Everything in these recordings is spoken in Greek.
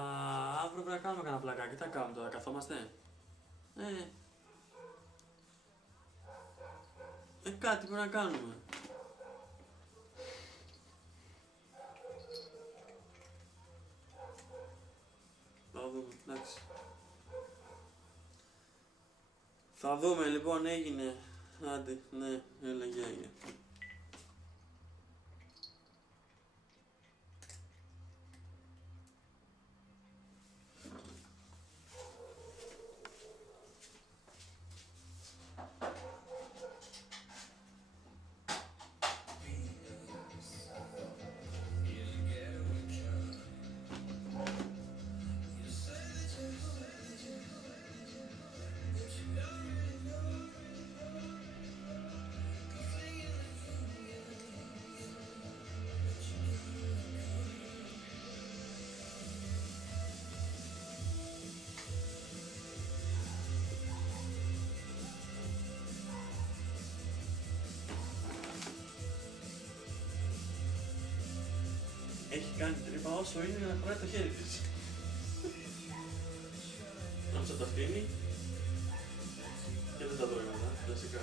Αύριο πρέπει να κάνουμε κανένα πλακάκι. Τι θα κάνουμε τώρα, καθόμαστε. Κάτι πρέπει να κάνουμε. Θα δούμε, εντάξει. Θα δούμε λοιπόν, έγινε. Άντε, ναι, έλεγε έγινε. Έχει κάνει τρύπα όσο είναι για να χωράει το χέρι της. Άμεσα τα φτύνει και δεν τα τρώει μετά, κλασικά.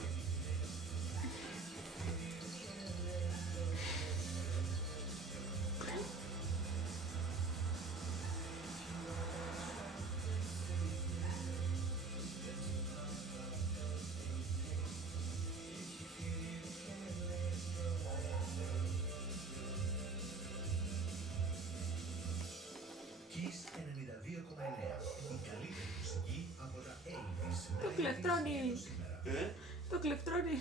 Το κλεφτρώνει. Το κλεφτρώνει.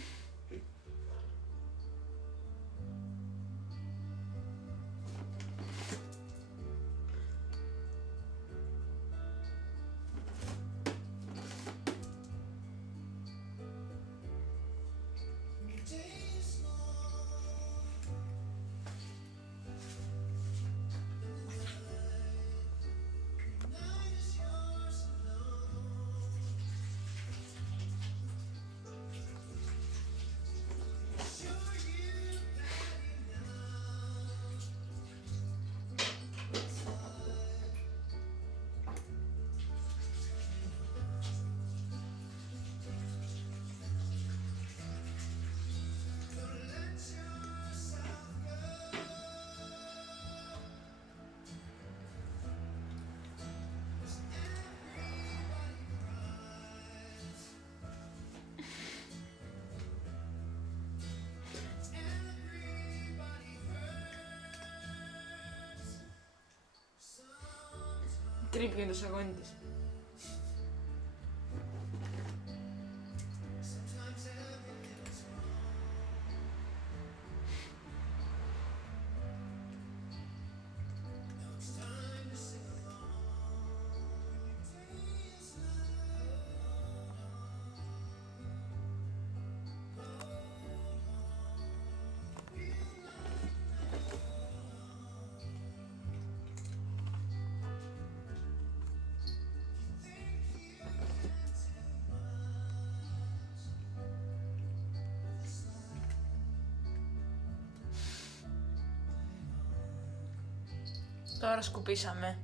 Τρίπηκε το σαγόνι της. Τώρα σκουπίσαμε.